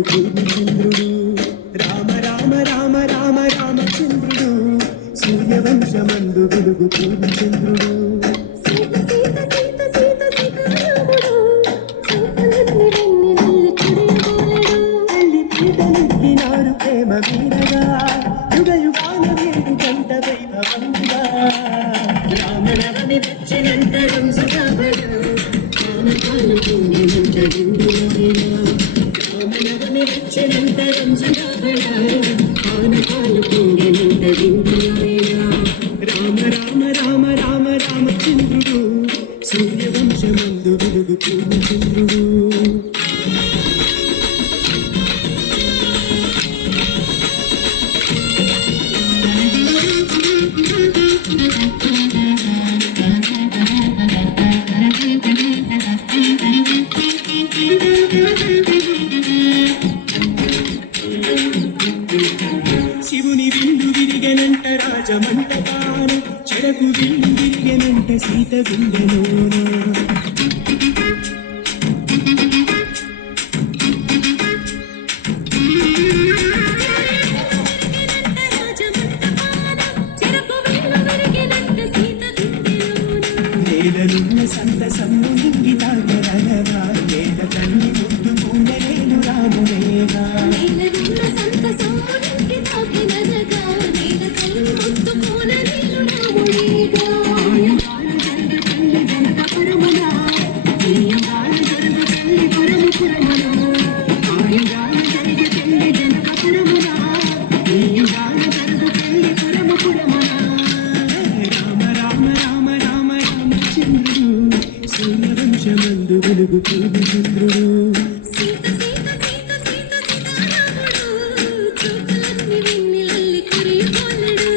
వెలుగు పూర్ణచంద్రుడు. రామ రామ రామ రామ రామచంద్రుడు, సూర్యవంశమందు వెలుగు పూర్ణచంద్రుడు. సీత సీత సీత సీత సీతారాముడు, సీతలన్ని వెన్నెలల్లి కురియబోలెడు. తల్లి పీటలెత్తినారు ప్రేమ వీరగా, యుగ యుగాల వేడు గంట వైభవంగా. రామనవమి వచ్చినంతరం సుఖపడు, రామకాలు పుణ్యమంత హిందువులైనా. రామనవమి వచ్చినంతరం సుఖపడ, రామకాలు పుణ్యమంత హిందువులైనా. రామ రామ రామ రామ రామచంద్రుడు, సూర్యవంశమందు వెలుగు పూర్ణచంద్రుడు. శివుని విందు విరిగనంట రాజమంటపాన, చెరకు విందు విరిగనంట సీత గుండెలోన. నేలనున్న సంతసమ్ము నింగి తాగరగా, నేల తల్లి ముద్దు పూడలేను రామునేగా. సూర్యవంశమందు వెలుగు పూర్ణచంద్రుడు. సీత సీత సీత సీత సీతారాముడు, చూపులన్ని వెన్నెలల్లి కురియబోలెడు.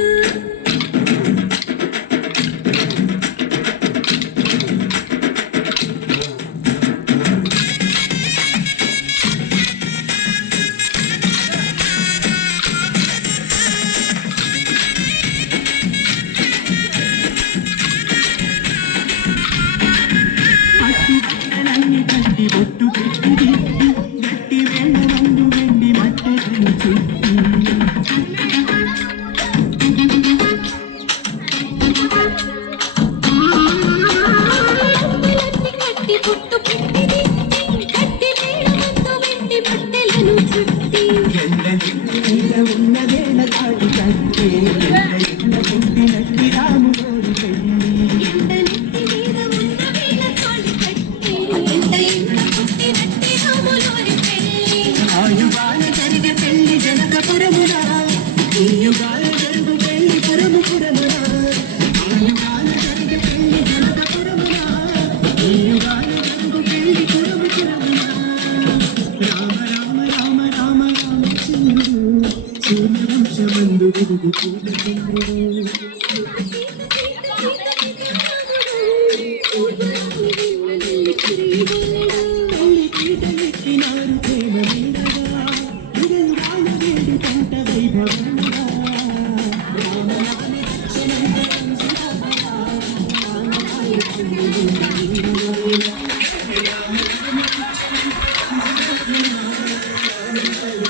అన్ని కట్టి బొట్టు పెట్టి, గట్టి వేళ్ళ రంగు వెండి మట్టె చెట్టి. కట్టి పుట్టు పెట్టిది, కట్టి మేళమందు వెండి బట్టెలను చుట్టి. ఎండ మీద ఉన్న వేళ తాటి కట్టి, ఎండ పుట్టినట్టి రాములోని పెళ్ళి. ఎండనెత్తి మీద ఉన్న వేళ తాళి కట్టి, ఎండ పుట్టినట్టి రాములోని పెళ్ళి. ఆయుగాల జరిగే పెళ్లి జనకపురమున, ఈ యుగాల జరుగు పెళ్లి పురముపురమున. ఆయుగాల జరిగే పెళ్లి జనకపురమున, ఈ యుగాల జరుగు పెళ్లి పురముపురమున. రామ రామ రామ రామ రామచంద్రుడు, సూర్యవంశమందు వెలుగు పూర్ణచంద్రుడు. తల్లి పీటలెత్తినారు ప్రేమ వీరగా, యుగ యుగాల వేడు గంట వైభవంగా. రామనవమి వచ్చినంతరం సుఖపడ, రామకాలు పుణ్యమంత హిందువులైనా. రామనవమి వచ్చినంతరం సుఖపడ, రామకాలు